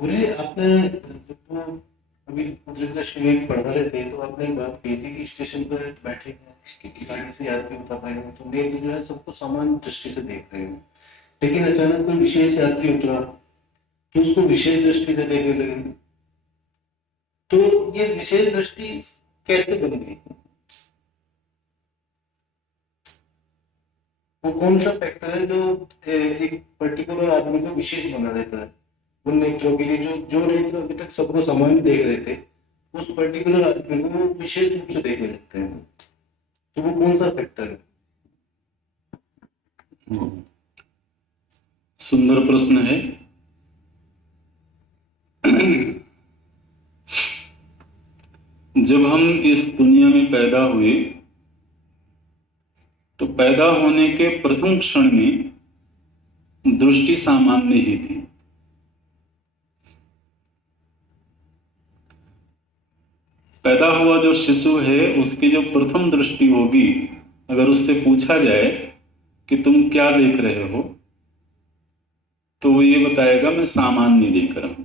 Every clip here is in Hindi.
बोलिए आपने जब तो अभी दृष्टि में पढ़ा रहे थे तो आपने एक बात कही थी कि स्टेशन पर बैठे हैं गाड़ी से यात्री उतर रहे हैं तो मैं तो जो है सबको समान दृष्टि से देख रहे हूँ, लेकिन अचानक कोई विशेष यात्री उतरा तो उसको विशेष दृष्टि से देखने लगे। तो ये विशेष दृष्टि कैसे बन गई? वो कौन सा फैक्टर है जो एक पर्टिकुलर आदमी को विशेष बना देता है? उन नेत्रों के लिए जो जो नेत्र अभी तक सबको समान देख रहे थे, उस पर्टिकुलर आदमी को वो विशेष रूप से देखने लगते हैं। तो वो कौन सा फैक्टर है? सुंदर प्रश्न है। जब हम इस दुनिया में पैदा हुए तो पैदा होने के प्रथम क्षण में दृष्टि सामान्य ही थी। पैदा हुआ जो शिशु है उसकी जो प्रथम दृष्टि होगी, अगर उससे पूछा जाए कि तुम क्या देख रहे हो, तो वो ये बताएगा मैं सामान्य देख रहा हूं।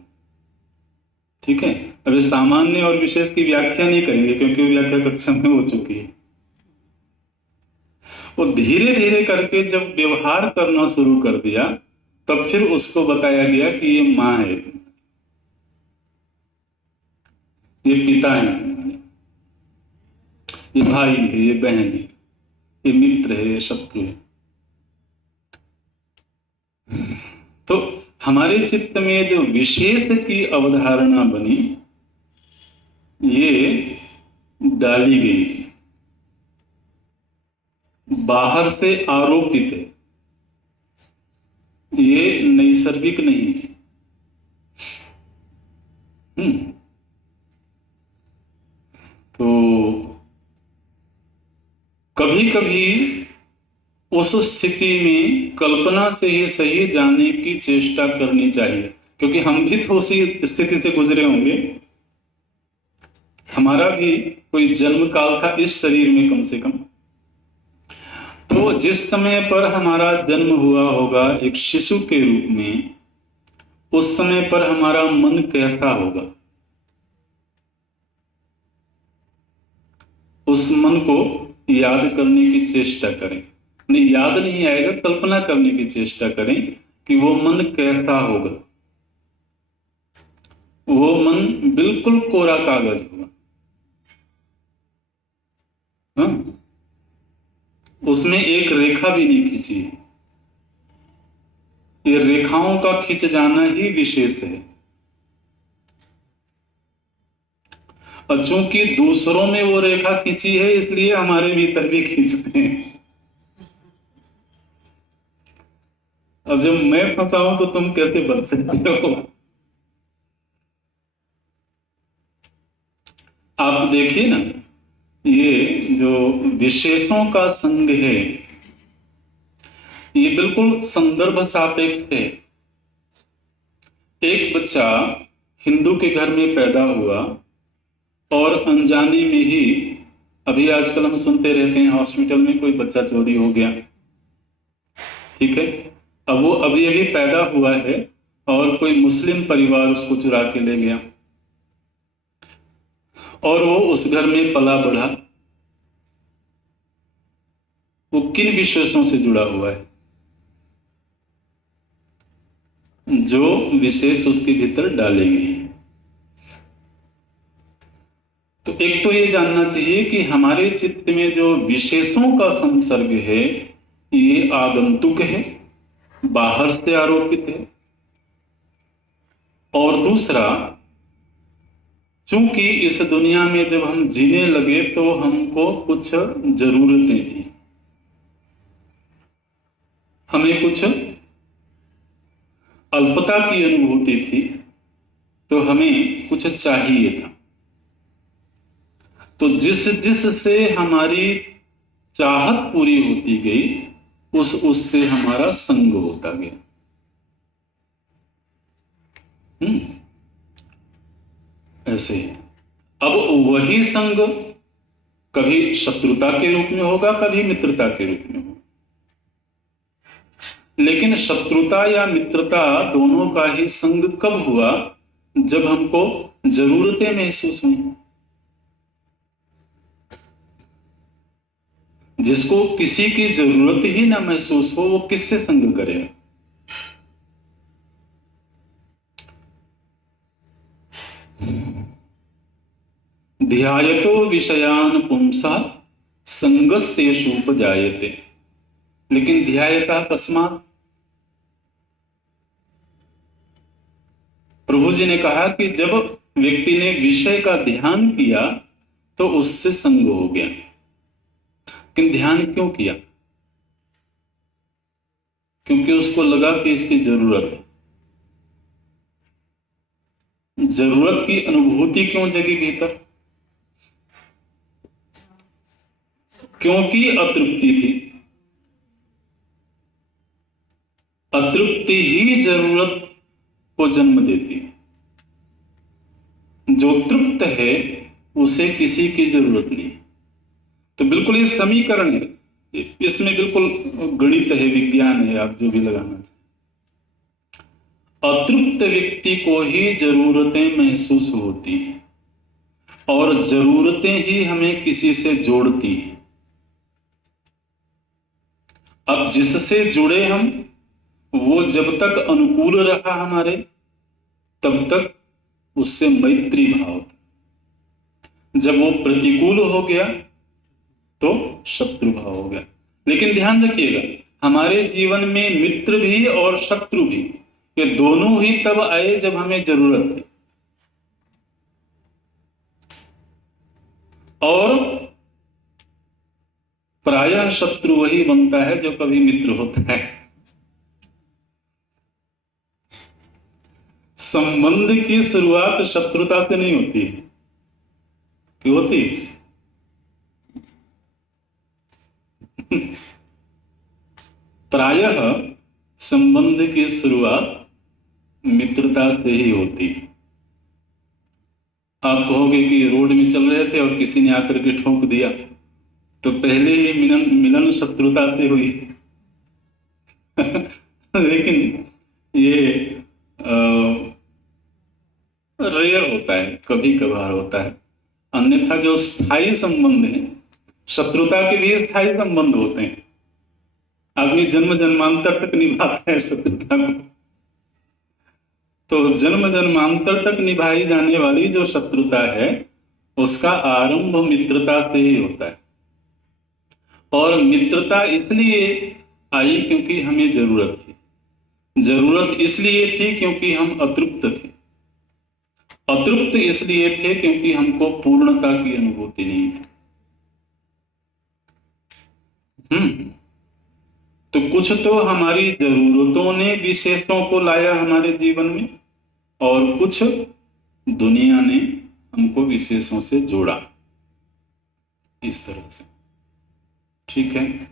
ठीक है, अभी सामान्य और विशेष की व्याख्या नहीं करेंगे क्योंकि वो व्याख्या कक्षा में हो चुकी है। वो धीरे धीरे करके जब व्यवहार करना शुरू कर दिया तब फिर उसको बताया गया कि ये माँ है, ये पिता है, ये भाई है, ये बहन है, ये मित्र है, ये शत्रु है। तो हमारे चित्त में जो विशेष की अवधारणा बनी, ये डाली गई, बाहर से आरोपित है, ये नैसर्गिक नहीं है। तो कभी कभी उस स्थिति में कल्पना से ही सही जाने की चेष्टा करनी चाहिए, क्योंकि हम भी तो उसी स्थिति से गुजरे होंगे। हमारा भी कोई जन्म काल था इस शरीर में कम से कम। तो जिस समय पर हमारा जन्म हुआ होगा एक शिशु के रूप में, उस समय पर हमारा मन कैसा होगा, उस मन को याद करने की चेष्टा करें। नहीं, याद नहीं आएगा, कल्पना करने की चेष्टा करें कि वो मन कैसा होगा। वो मन बिल्कुल कोरा कागज होगा। हाँ? उसमें एक रेखा भी नहीं खींची है। ये रेखाओं का खिंच जाना ही विशेष है। और चूंकि दूसरों में वो रेखा खींची है इसलिए हमारे भीतर भी खींचते हैं। अब जब मैं फंसा हूं तो तुम कैसे बच सकते हो? आप देखिए ना, ये जो विशेषों का संग है ये बिल्कुल संदर्भ सापेक्ष है। एक बच्चा हिंदू के घर में पैदा हुआ और अनजाने में ही, अभी आजकल हम सुनते रहते हैं हॉस्पिटल में कोई बच्चा चोरी हो गया। ठीक है, अब वो अभी अभी पैदा हुआ है और कोई मुस्लिम परिवार उसको चुरा के ले गया और वो उस घर में पला बढ़ा। वो किन विशेषों से जुड़ा हुआ है? जो विशेष उसके भीतर डाले गए हैं। तो एक तो ये जानना चाहिए कि हमारे चित्त में जो विशेषों का संसर्ग है ये आगंतुक है, बाहर से आरोपित है। और दूसरा, चूंकि इस दुनिया में जब हम जीने लगे तो हमको कुछ जरूरतें थी, हमें कुछ अल्पता की अनुभूति थी, तो हमें कुछ चाहिए था। तो जिस जिस से हमारी चाहत पूरी होती गई उससे हमारा संग होता गया। ऐसे ही अब वही संग कभी शत्रुता के रूप में होगा, कभी मित्रता के रूप में होगा। लेकिन शत्रुता या मित्रता दोनों का ही संग कब हुआ? जब हमको जरूरतें महसूस हुई। जिसको किसी की जरूरत ही ना महसूस हो, वो किससे संग करे? ध्यायतो विषयान पुंसा संगस्तेषु उपजायते। लेकिन ध्यायता कस्मात्? प्रभु जी ने कहा कि जब व्यक्ति ने विषय का ध्यान किया तो उससे संग हो गया। लेकिन ध्यान क्यों किया? क्योंकि उसको लगा कि इसकी जरूरत है। जरूरत की अनुभूति क्यों जगी भीतर? क्योंकि अतृप्ति थी। अतृप्ति ही जरूरत को जन्म देती है। जो तृप्त है उसे किसी की जरूरत नहीं। तो बिल्कुल ये समीकरण है, इसमें बिल्कुल गणित है, विज्ञान है, आप जो भी लगाना चाहें। अतृप्त व्यक्ति को ही जरूरतें महसूस होती हैं और जरूरतें ही हमें किसी से जोड़ती हैं। अब जिससे जुड़े हम, वो जब तक अनुकूल रहा हमारे, तब तक उससे मैत्री भाव था। जब वो प्रतिकूल हो गया तो शत्रु भाव हो गया। लेकिन ध्यान रखिएगा, हमारे जीवन में मित्र भी और शत्रु भी, ये दोनों ही तब आए जब हमें जरूरत थी। और प्रायः शत्रु वही बनता है जो कभी मित्र होता है। संबंध की शुरुआत शत्रुता से नहीं होती। क्यों होती? प्रायः संबंध की शुरुआत मित्रता से ही होती। आप कहोगे कि रोड में चल रहे थे और किसी ने आकर के ठोक दिया, तो पहले ही मिलन शत्रुता से हुई। लेकिन ये रेयर होता है, कभी कभार होता है। अन्यथा जो स्थायी संबंध है, शत्रुता के भी स्थायी संबंध होते हैं। आदमी जन्म जन्मांतर तक निभाता है शत्रुता को। तो जन्म जन्मांतर तक निभाई जाने वाली जो शत्रुता है, उसका आरंभ मित्रता से ही होता है। और मित्रता इसलिए आई क्योंकि हमें जरूरत थी। जरूरत इसलिए थी क्योंकि हम अतृप्त थे। अतृप्त इसलिए थे क्योंकि हमको पूर्णता की अनुभूति नहीं थी। तो कुछ तो हमारी जरूरतों ने विशेषों को लाया हमारे जीवन में, और कुछ दुनिया ने हमको विशेषों से जोड़ा। इस तरह से, ठीक है।